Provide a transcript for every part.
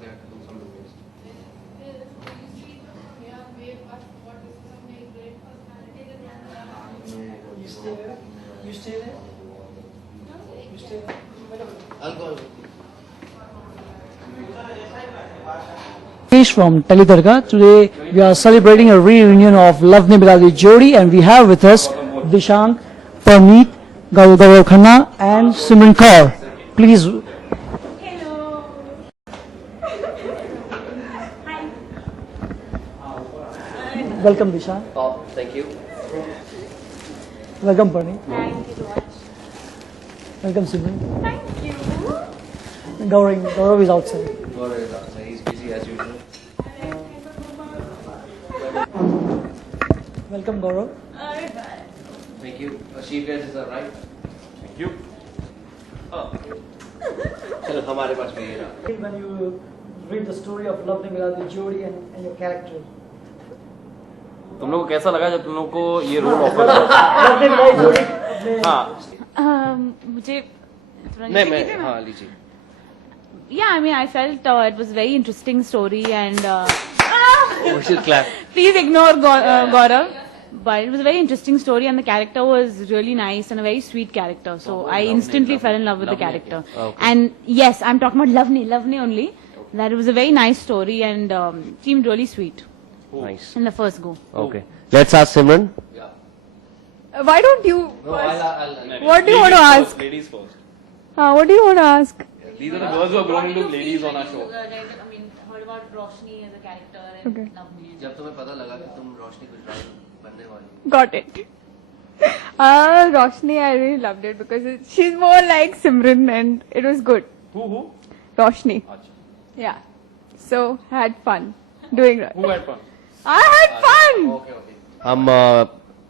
they have to do some movies. You stay there? You stay there? You stay there? I'll go. From Talitarka. Today we are celebrating a reunion of Lavne Biladi Jodi, and we have with us Dishank, Parneet, Gaurav Khanna and Simran Kaur. Please. Hello. Hi. Welcome Dishank. Oh, thank you. Welcome Parneet. Thank you so much. Welcome Simran. Thank you. Gaurav is outside. Gaurav is outside. He's busy as usual. Welcome Gaurav. Thank you. Chief guest is right. Thank you. Oh. चलो हमारे पास भी ये रहा. When you read the story of Lavne Biladi Jodi and your character. तुम लोग को कैसा लगा जब तुम लोग को ये रोल ऑफर हुआ? Lavne Biladi Jodi. हाँ मुझे मैं हाँ लीजिए. Yeah, I mean, I felt it was a very interesting story, and We should clap. please ignore Gaurav. But it was a very interesting story, and the character was really nice and a very sweet character. So I instantly fell in love with the character. Okay. And yes, I'm talking about Lavne only. That it was a very nice story and seemed really sweet Nice. in the first go. Okay. Let's ask Simran. Why don't you? No, I'll What do you want to ask? Ladies first. What do you want to ask? These are the girls who are grown into ladies on our show. I mean, heard about Roshni as a character and Okay. Lavne. जब तुम्हें पता लगा कि तुम रोशनी गुजराल बनने वाली. Got it. Roshni, I really loved it because she's more like Simran and it was good. Who? Roshni. अच्छा. Yeah. So, had fun doing that. Who had fun? I had fun! Okay, okay. हम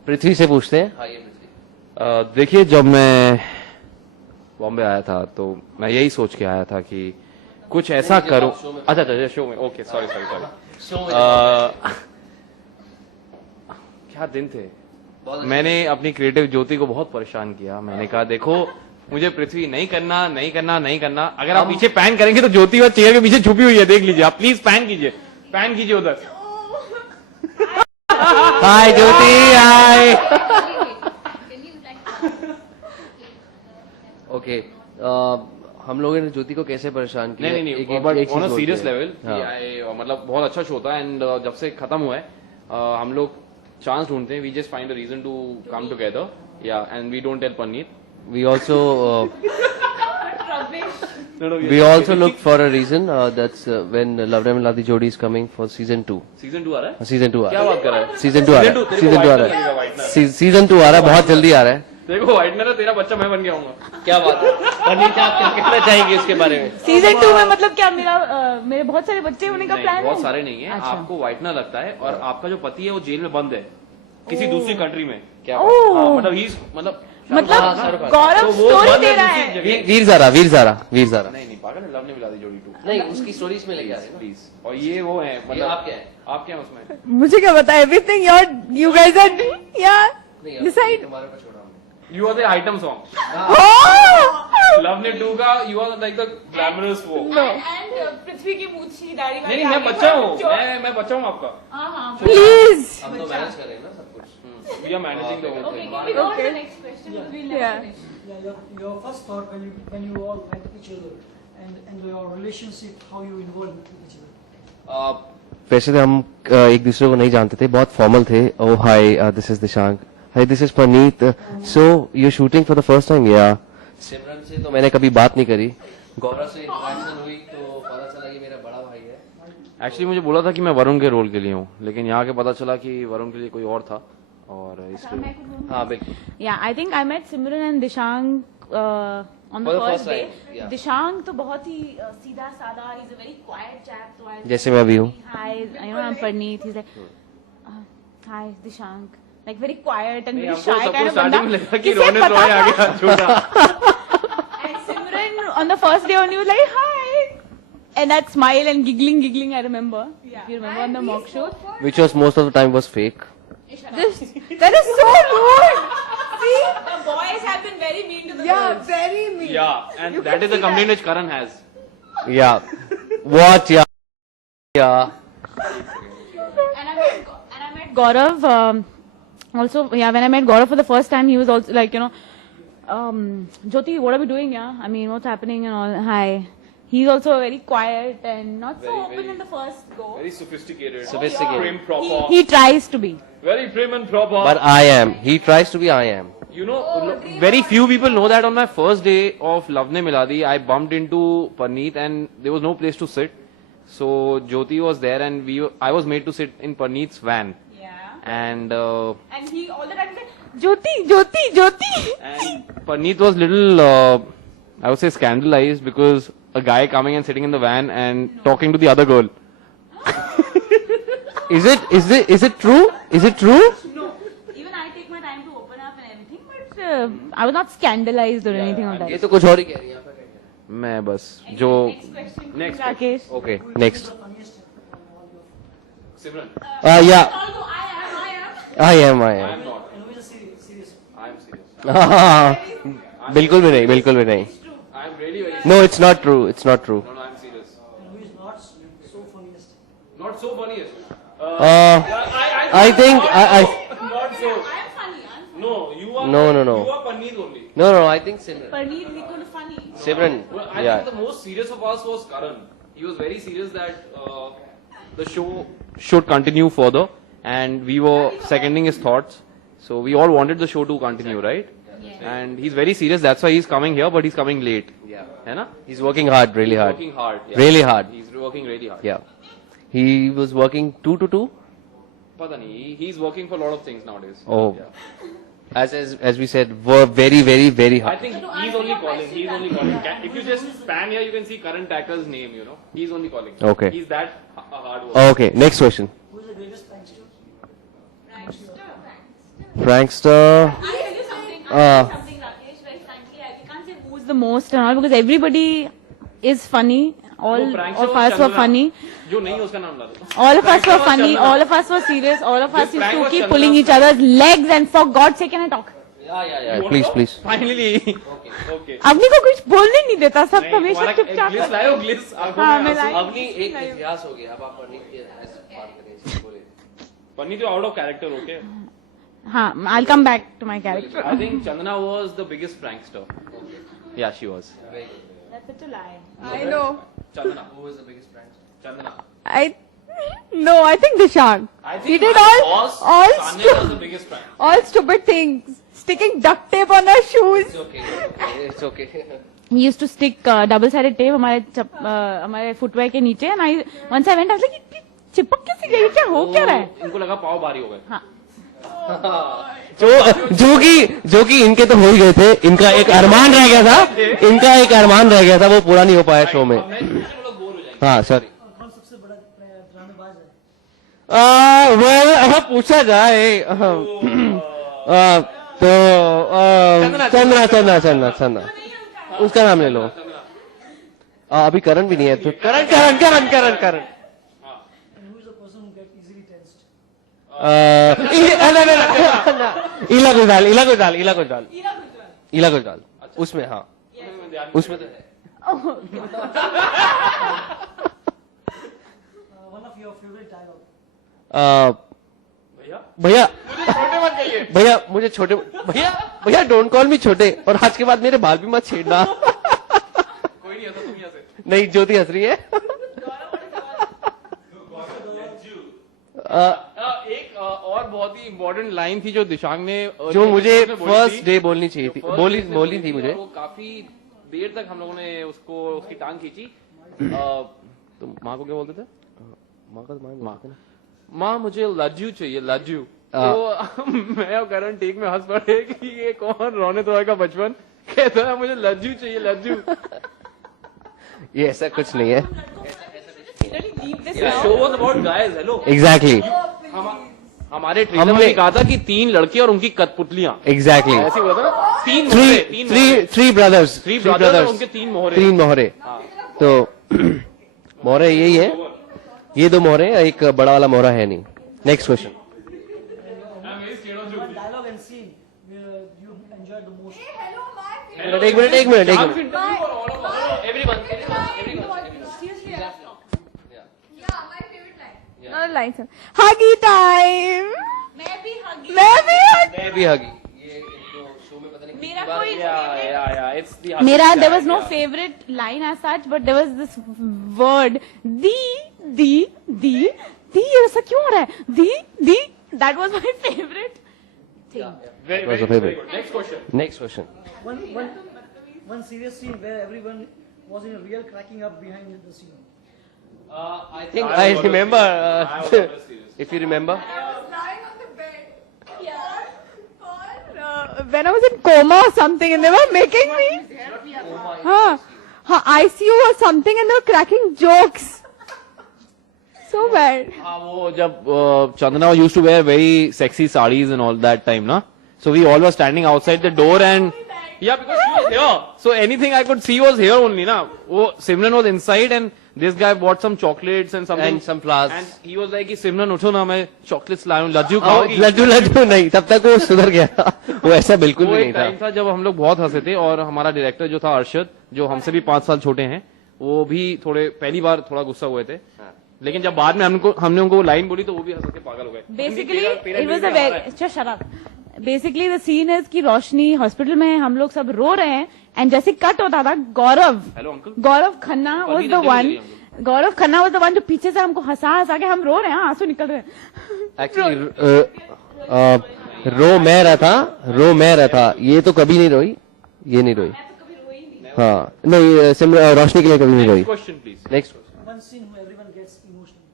पृथ्वी से पूछते हैं. हाँ ये पृथ्वी. देखिए जब मैं बॉम्बे आया था तो मैं यही सोच के आया था कि कुछ ऐसा करूं. अच्छा अच्छा शो में. ओके सॉरी क्या दिन थे. मैंने अपनी क्रिएटिव ज्योति को बहुत परेशान किया. मैंने कहा देखो मुझे पृथ्वी नहीं करना. अगर आप पीछे पैन करेंगे तो ज्योति और चेयर के पीछे छुपी हुई है. देख लीजिए आप. प्लीज पैन कीजिए उधर. हाय ज्योति हाय. ओके. हम लोगों ने ज्योति को कैसे परेशान किया. नहीं but on a serious level मतलब बहुत अच्छा शो था. एंड जब से खत्म हुआ है हम लोग चांस ढूंढते हैं. We just find a reason to come together. Yeah and we don't tell Puneet. We also look for a reason. That's when Lavne Biladi Jodi is coming for season 2. Season 2 आ रहा है. Season 2 आ क्या रहा बात कर रहा है. है. Season 2 आ रहा है. Season 2 आ रहा है. Season 2 आ रहा है. बहुत जल्दी आ रहा है. देखो व्हाइटनर है. तेरा बच्चा मैं बन गया हूँ. क्या बात है. पनीत आप क्या कहना चाहेंगे इसके बारे में. सीजन 2 में मतलब क्या मेरे बहुत सारे बच्चे होने का प्लान है. बहुत सारे नहीं है. अच्छा. आपको व्हाइटनर लगता है और आपका जो पति है वो जेल में बंद है किसी दूसरी कंट्री में. क्या ओह. हाँ, मतलब ही मतलब गौरव तो वो स्टोरी बंद दे है रहा दूसरी है. जगह. वीर ज़ारा. नहीं पागल है. लवने मिला दी जोड़ी 2. नहीं उसकी स्टोरीज में लेके आ रहे हैं. प्लीज. और ये वो है मतलब आप क्या है. आप क्या है उसमें. मुझे क्या पता everything you guys are yeah. Decide. तुम्हारे को छोड़ा हमने. You are the item song. Oh! लवने 2 का you are like the glamorous वो. No. एंड पृथ्वी की मूछी दाढ़ी नहीं मैं बच्चा हूँ. मैं बच्चा हूँ आपका. Please. हम तो मैनेज कर रहे हैं ना सब कुछ. We are managing the whole thing. Okay. Yeah. Your first thought when you all met each other and your relationship, how you involved with each other. वैसे तो हम एक दूसरे को नहीं जानते थे. बहुत फॉर्मल थे. Oh hi this is Dishank. Hi this is Puneet. So you shooting for the first time. Yeah Simran से तो मैंने कभी बात नहीं करी. गौरव से इंटरेक्शन हुई तो पता चला कि मेरा बड़ा भाई है. एक्चुअली मुझे बोला था कि मैं वरुण के रोल के लिए हूँ लेकिन यहाँ के पता चला कि वरुण के लिए कोई और था. और इसलिए हाँ बिल्कुल. Yeah, I think I met Simran and Dishank on the For the first first day. time, yeah. Dishank तो बहुत ही सीधा साधा. He's a very quiet chap. So I जैसे मैं अभी हूँ. Hi, I'm Parneet. He's like, hi Dishank. Like very quiet and very shy kind of starting में बंदा. लगा कि किसे रोने पता रोए आ था? गया छोटा. And Simran on the first day only was like, hi. And that smile and giggling, I remember. If you remember on the mock show. Which was most of the time was fake. That is so rude. See? The boys have been very mean to the Yeah, girls. very mean. Yeah, and You that can is the see complaint that. which Karan has. Yeah. What? Yeah. Yeah. And I met Gaurav. Also, yeah, when I met Gaurav for the first time, he was also like, Jyoti, what are we doing? Yeah, I mean, what's happening and all. Hi. He's also very quiet and not so open in the first go. Very sophisticated. Sophisticated. Prim proper. He tries to be. Very prim and proper. But I am. He tries to be I am. You know, very few people know that on my first day of Love Ne Miladi, I bumped into Parneet and there was no place to sit. So Jyoti was there and I was made to sit in Parneet's van. Yeah. And And he all the time said, Jyoti, Jyoti, Jyoti. and Parneet was little, I would say, scandalized because a guy coming and sitting in the van and talking to the other girl. Is it true? Is it true? No. Even I take my time to open up and everything, but I was not scandalized or anything like ये that. तो कुछ और ही कह रही है. मैं बस जो Next, Rakesh. Okay, next. Simran. Yeah. Although I am. I am not. I am serious. बिल्कुल भी नहीं, बिल्कुल भी नहीं. I am really very. No, it's not true. It's not true. No, I am serious. Not so funniest. I think I Not so. I am funny. No, you are. No. You are Parneet only. No. I think Simran. Parneet is equal to funny. Simran. Well, I Yeah. think the most serious of us was Karan. He was very serious that the show should continue further and we were seconding his thoughts. So we all wanted the show to continue, right? And he's very serious. That's why he's coming here, but he's coming late. Yeah. है ना? He's working hard, really hard. Working hard. Yeah. Really hard. He's working really hard. Yeah. He was working 2 to 2. पता नहीं. He's working for a lot of things nowadays. Oh. As we said, were very, very, very I hard. think he's only calling. He's only calling. If you just span here, you can see Karan Tacker's name. You know, he's only calling. Okay. He's that hard worker. Okay, next question. Prankster. I'll tell you something. Uh, Something, Rakesh. Very frankly, I can't say who's the most and all because everybody is funny. All वो prankster of was us were Chandana. funny. जो नहीं है उसका नाम ला दो. All of us Prankster were was funny. Chandana. All of us were serious. All of us This used prank to was keep Chandana's pulling each prank. other's legs. And for God's sake, can I talk? Yeah. Please. Finally. Okay. Avani को कुछ बोलने नहीं देता सब नहीं, हमेशा तुम्हारा चुपचाप ग्लिस लाए हो ग्लिस आंखों हाँ, में मैं आंसू. लाई। अवनी एक इतिहास हो गया. अब आप पढ़ने की बात करें. बोलिए. Funny to out of character, okay? हाँ, I'll come back to my character. I think Chandana was the biggest prankster. Yeah, she was. That's such a lie. I know. Chandana. Who was the biggest prankster? Chandana. No, I think Dishant. I think He did my all boss, Tanya was the biggest prank. all stupid things. Sticking duct tape on our shoes. It's okay. We used to stick double-sided tape हमारे footwear के नीचे and once I went I was like ये चिपक कैसे गई क्या हो क्या रहा है? इनको लगा पाव भारी हो गए. हाँ. जो कि इनके तो हो ही गए थे. इनका एक अरमान रह गया था. वो पूरा नहीं हो पाया शो में. अब next question लोग बोर हो जाएंगे. हाँ, सॉरी. वेल अगर पूछा जाए तो चंद्रा उसका नाम ले लो. अभी करण भी नहीं है तो करण इला गुजराल उसमें. हाँ, उसमें तो है. भैया मुझे छोटे भैया डोंट कॉल मी छोटे और आज के बाद मेरे बाल भी मत छेड़ना. कोई नहीं हंसा, तुम ही हंसे. नहीं, ज्योति हंस रही है. एक और बहुत ही इम्पोर्टेंट लाइन थी जो दिशांग ने जो मुझे episode में बोली फर्स्ट थी. डे बोलनी चाहिए थी. First बोली day से बोली थी मुझे. वो काफी देर तक हम लोगों ने उसकी टांग खींची. तो माँ को क्या बोलते थे? माँ मुझे लज्जू चाहिए, लज्जू. तो मैं और करण टेक में हंस पड़े कि ये कौन रोने तो का बचपन कहता है मुझे लज्जू चाहिए, लज्जू. ये ऐसा कुछ नहीं है. Show was about guys. Hello, exactly. हमारे ट्रेलर में कहा था कि 3 लड़के और उनकी कठपुतलियां. एग्जैक्टली. ऐसे हुआ था ना. 3 मोहरे. Three brothers. 3 ब्रदर्स और उनके 3 मोहरे. 3 मोहरे. तो मोहरे यही है. ये 2 मोहरे, एक बड़ा वाला मोहरा है नहीं. Next question. Dialogue and scene where you enjoyed the most. एक मिनट. Everyone. Seriously, लाइन सुन. Huggy time. मैं भी huggy. मैं भी hug. मैं भी हगी ये इनको शो में पता नहीं मेरा कोई yeah, it's the मेरा there was no favorite line as such, but there was this word the ये ऐसा क्यों हो रहा है? The that was my favorite thing. very, was a very favorite. good. Next question. Next question One serious scene where everyone was in a real cracking up behind the scene. I think I remember if you remember I was lying on the bed. When I was in coma or something, and they were making me. ICU or something, and they were cracking jokes. So bad. हाँ वो जब Chandana used to wear very sexy sarees and all that time, na? So we all were standing outside the door and yeah, because she was here. So anything I could see was here only, na? वो Simran was inside and this guy bought some chocolates and something. and some flowers. And he was like कि Simran उठो ना मैं chocolates लाया हूँ लड्डू खाओगी. लड्डू नहीं तब तक वो सुधर गया वो ऐसा बिल्कुल वो भी एक नहीं टाइम था था जब हम लोग बहुत हंसे थे और हमारा डायरेक्टर जो था अरशद जो हमसे भी 5 साल छोटे हैं वो भी थोड़े पहली बार थोड़ा गुस्सा हुए थे लेकिन जब बाद में हमने उनको लाइन बोली तो वो भी हंस के पागल हो गए. Basically, it was a very just shut up. Basically, the scene is कि रोशनी हॉस्पिटल में हम लोग सब रो रहे हैं एंड जैसे कट होता था hello uncle. Gaurav Khanna was the one. Gaurav Khanna was the one जो पीछे से हमको हंसा के हम रो रहे हैं आंसू निकल रहे हैं. एक्चुअली रो मैं रहा था ये तो कभी नहीं रोई ये नहीं रोई हाँ नहीं सिमरन रोशनी के लिए कभी नहीं रोई. Question please. Next One scene where everyone gets emotional.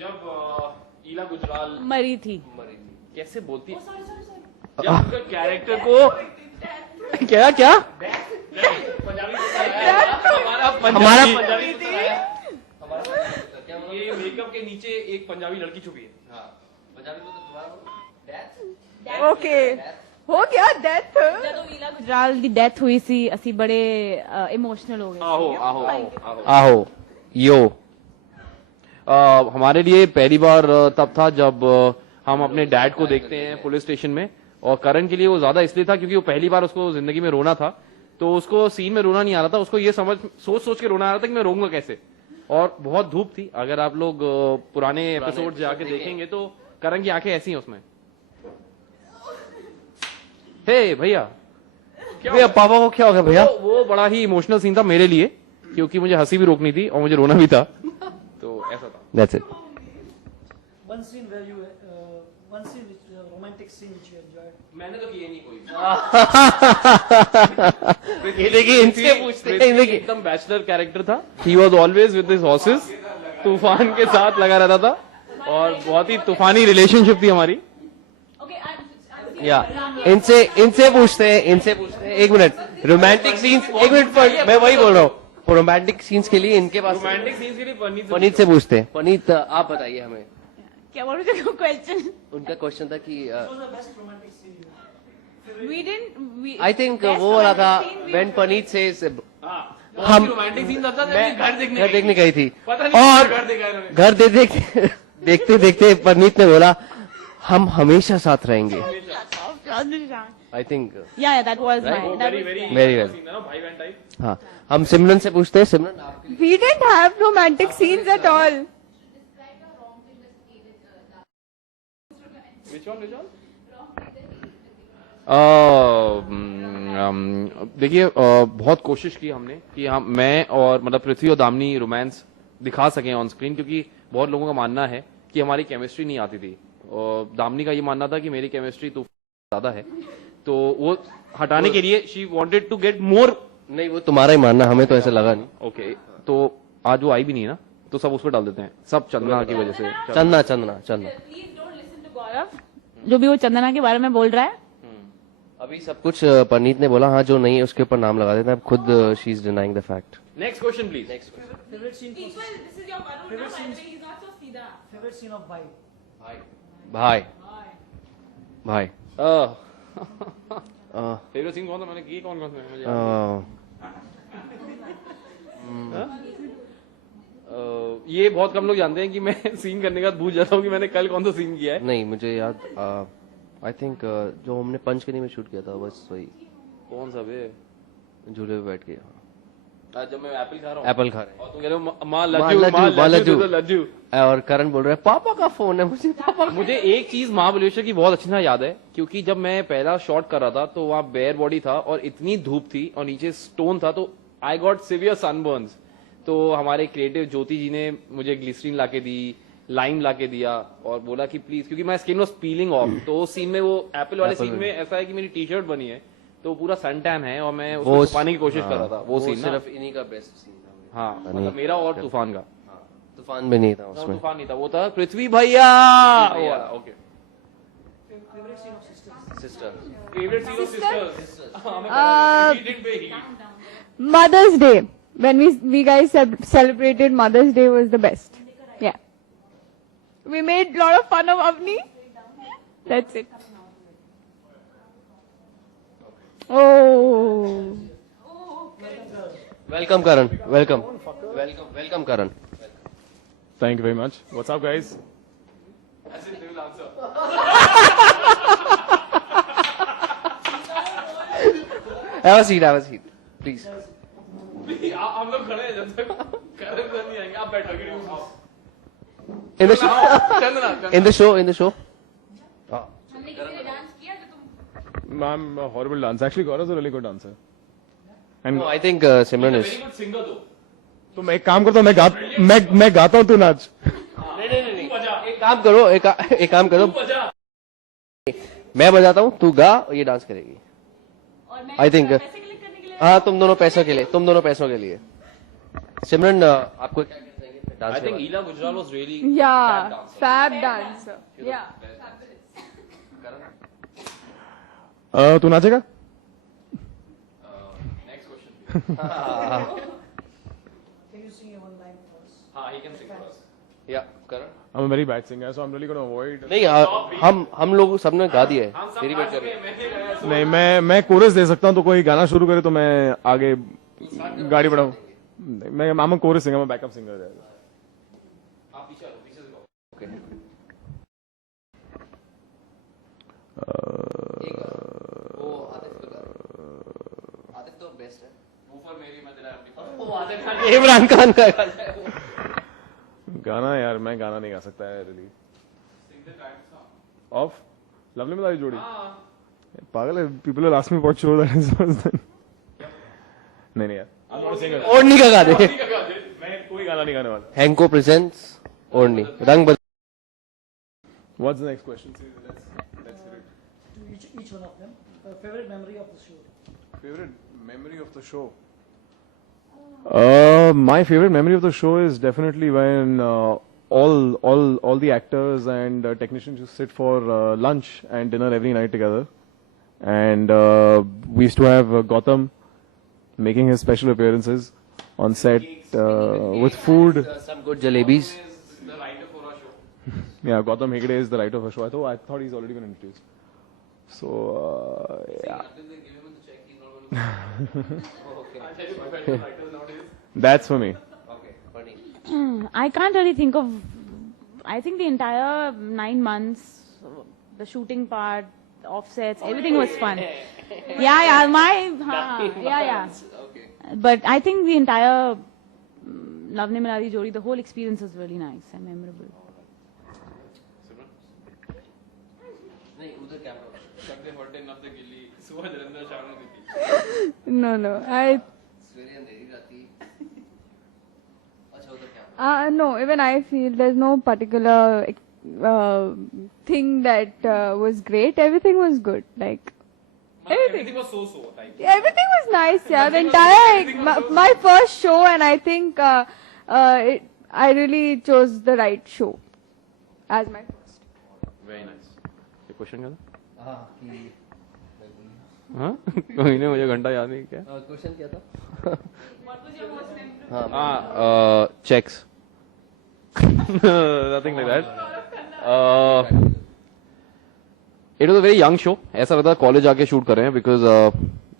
जब ईला गुजराल मरी थी. कैसे बोलती जब उसका कैरेक्टर को क्या हमारा पंजाबी ये मेकअप के नीचे एक पंजाबी लड़की छुपी है. Okay. हो गया death. ਜਦੋਂ ਈਲਾ ਗੁਜਰਾਲ ਦੀ ਡੈਥ ਹੋਈ ਸੀ ਅਸੀਂ ਬੜੇ ਇਮੋਸ਼ਨਲ ਹੋ ਗਏ. आहो यो हमारे लिए पहली बार तब था जब हम अपने डैड को देखते हैं पुलिस स्टेशन में और करण के लिए वो ज्यादा इसलिए था क्योंकि वो पहली बार उसको जिंदगी में रोना था तो उसको सीन में रोना नहीं आ रहा था उसको ये सोच के रोना आ रहा था कि मैं रोऊंगा कैसे और बहुत धूप थी. अगर आप लोग पुराने एपिसोड जाके देखेंगे तो करण की आंखें ऐसी हैं उसमें. हे भैया पापा को क्या हो गया भैया वो बड़ा ही इमोशनल सीन था मेरे लिए क्योंकि मुझे हंसी भी रोकनी थी और मुझे रोना भी था तो ऐसा था. That's it. One scene where you, one scene which romantic scene which you enjoyed. मैंने तो किए नहीं कोई. ये देखिए इनसे पूछते हैं देखिए एकदम बैचलर कैरेक्टर था. He was always with his horses. तूफान के साथ लगा रहता था और बहुत ही तूफानी रिलेशनशिप थी हमारी. या इनसे पूछते हैं एक मिनट रोमांटिक सीन्स एक मिनट मैं वही बोल रहा हूँ रोमांटिक सीन्स के लिए इनके पास रोमांटिक सीन्स के लिए पनीत से पूछते हैं. पनीत आप बताइए हमें क्या बोल रहे थे क्वेश्चन. उनका क्वेश्चन था कि We didn't. आई थिंक वो वाला था व्हेन पनीत से हम रोमांटिक सीन था घर देखने गई थी पता नहीं और घर देखा इन्होंने. घर देखते देखते पनीत ने बोला हम हमेशा साथ रहेंगे. I think Yeah, that was my. That very was, very Very well. सीन था ना भाई बहन टाइप. हाँ हम सिमरन से पूछते हैं सिमरन आपके We didn't have romantic scenes at all. Which one? देखिए बहुत कोशिश की हमने कि मैं और मतलब पृथ्वी और दामिनी रोमांस दिखा सकें ऑन स्क्रीन क्योंकि बहुत लोगों का मानना है कि हमारी केमिस्ट्री नहीं आती थी और दामिनी का ये मानना था कि मेरी केमिस्ट्री तो ज्यादा है तो वो हटाने के लिए she wanted to get more. नहीं वो तुम्हारा ही मानना हमें तो ऐसा लगा नहीं. ओके तो आज वो आई भी नहीं ना तो सब उस पर डाल देते हैं सब चंदना की वजह से. Chandana please don't listen to Gaurav. जो भी वो चंदना के बारे में बोल रहा है. अभी सब कुछ पनीत ने बोला हाँ जो नहीं है उसके ऊपर नाम लगा देते हैं खुद she is denying the fact. Next question please. Favorite scene? This is your Varun. Favorite scenes? He's not so सीधा. Favorite scene of Bhai? भाई फेवरेट सीन कौन था मैंने किए कौन से मुझे ये बहुत कम लोग जानते हैं कि मैं सीन करने के बाद भूल जाता हूँ कि मैंने कल कौन सा सीन किया है. नहीं मुझे याद आई थिंक जो हमने पंचकनी में शूट किया था बस वही कौन सा बे झूले पे बैठ के आज जब मैं एप्पल खा रहा हूँ एप्पल खा रहे और तुम कह रहे हो माँ माँ लज्जू माँ माँ लज्जू लज्जू। दे दो, लज्जू हैं और करण बोल रहे हैं पापा का फोन है मुझे पापा का। मुझे एक चीज महाबलेश्वर की बहुत अच्छी तरह याद है क्योंकि जब मैं पहला शॉट कर रहा था तो वहां बेयर बॉडी था और इतनी धूप थी और नीचे स्टोन था तो आई गॉट सिवियर सनबर्न्स। तो हमारे क्रिएटिव ज्योति जी ने मुझे ग्लिसरीन लाके दी, लाइम लाके दिया और बोला कि प्लीज, क्योंकि my skin was piling of. तो उस सीन में वो एप्पल वाले सीन में ऐसा है कि मेरी टी शर्ट बनी है तो पूरा सन टैन है और मैं उसको छुपाने की कोशिश कर रहा था। वो सीन सिर्फ इन्हीं का बेस्ट सीन था। हाँ मतलब मेरा और तूफान का। तूफान में नहीं था वो उसमें। तूफान नहीं था, वो था पृथ्वी भैया। Okay sister favourite scene of sisters. Mother's Day. When we guys celebrated Mother's Day was the best. Yeah. We made a lot of fun of Avni. That's it. Oh. Welcome Karan, welcome welcome Karan. Thank you very much. What's up, guys? Have a seat, please. हम लोग खड़े हैं जब तक करण sir नहीं आएंगे। आप बैठो In the show, Chandana in the show. I'm a horrible dancer. Actually, Gaurav's a really good dancer. And No, I think Simran is. Very good singer दो। तो मैं एक काम करता हूँ, मैं गाता हूँ, तू नाच। एक काम करो, मैं बजाता हूँ, तू गा और ये डांस करेगी। आई थिंक हाँ, तुम दोनों पैसों के लिए। सिमरन आपको क्या कहना चाहिए डांस आई के थिंक बारे में? Ila Gujral was really Yeah. Fab dancer. Yeah. तू नाचेगा? Next question. हाँ, he can sing for us. या करण? I'm a very bad singer, so I'm really going to avoid. नहीं, हम लोग सबने गा दिया है। तेरी बात कर रहे हैं। नहीं, मैं कोरस दे सकता हूँ, तो कोई गाना शुरू करे तो मैं आगे गाड़ी बढ़ाऊँ। मैं I'm a chorus singer, I'm a backup singer. आप पीछे आओ, पीछे से गाओ। वो आतिफ तो बेस्ट है। ऊपर मेरी मैं तेरा अपनी इमरान खान का गाना है वो। गाना यार, मैं गाना नहीं गा सकता है रियली। ऑफ लवली में जोड़ी पागल है। People will ask me what show that is. नहीं यार, I'm not a singer. ओढ़नी का गा दे। मैं कोई गाना नहीं गाने वाला। हैंको प्रेजेंट्स ओढ़नी रंग बदल। What's the next question? Let's hear it. To each one of them, favorite memory of the show. Favorite memory of the show? My favorite memory of the show is definitely when all the actors and technicians used to sit for lunch and dinner every night together, and we used to have Gautam making his special appearances on set with food. Some good jalebis. the writer for our show. Yeah, Gautam Hegde is the writer of the show. I thought he's already been introduced. So yeah, Until they give him the check, he's not going to. Okay. I tell you, professional writers nowadays. that's for me. Okay, funny. I can't really think of. I think the entire 9 months, the shooting part, offsets, everything was fun. Yeah. Yeah. Okay. But I think the entire Lavne Miladi Jodi, the whole experience was really nice and memorable. नहीं उधर camera. Sunday holiday, nab de gilli, सुबह जलंधर, शाम को Delhi. No. I. सवेरे अंधेरी राती। अच्छा उधर camera. No, even I feel there's no particular thing that was great. Everything was good. Like, Everything was so type. everything was nice. Yeah, the entire, my first show, and I think I really chose the right show as my first. Very nice. ये question क्या था? हाँ कि हाँ कोई नहीं, मुझे घंटा याद नहीं क्या। क्वेश्चन क्या था? हाँ checks. Nothing like that. It was a very young show. ऐसा लगता है कॉलेज आके शूट कर रहे हैं because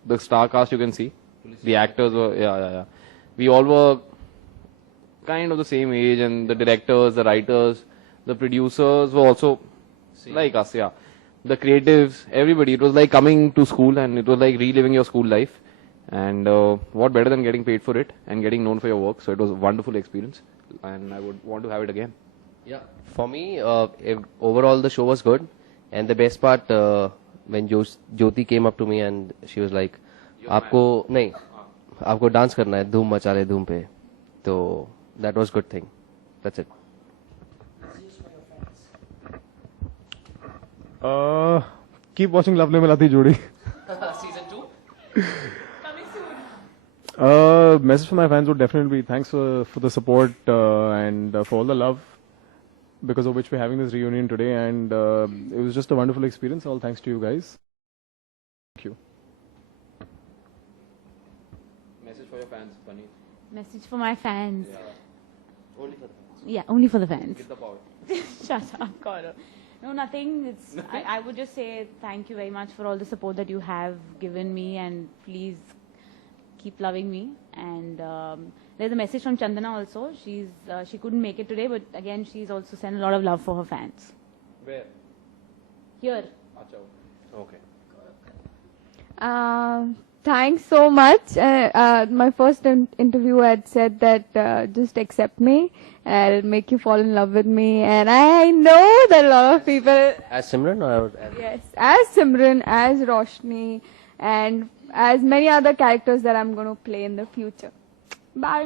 the star cast you can see, the actors were yeah. We all were kind of the same age, and the directors, the writers, the producers were also like us. Yeah, the creatives, everybody. It was like coming to school, and it was like reliving your school life. And what better than getting paid for it and getting known for your work? So it was a wonderful experience, and I would want to have it again. Yeah, for me, overall the show was good, and the best part when Jyoti came up to me and she was like, "आपको नहीं, आपको dance करना है, धूम मचा ले धूम पे." तो that was good thing. That's it. Keep watching Love Ne Milati Jodi. Season 2. Message for my fans would definitely be thanks for the support and for all the love, because of which we're having this reunion today, and it was just a wonderful experience. All thanks to you guys. Thank you. Message for your fans, Bunny. Message for my fans. Only for the fans. Yeah, only for the fans. Get the power. Shut up, Gaurav. No, nothing. I would just say thank you very much for all the support that you have given me, and please keep loving me. And there's a message from Chandana also. She couldn't make it today, but again, she's also sent a lot of love for her fans. Where? Here. Acha. Okay. Thanks so much. My first interview had said that just accept me. I'll make you fall in love with me. And I know that a lot of people, As Simran or as yes, as Simran, as Roshni, and as many other characters that I'm going to play in the future. Bye.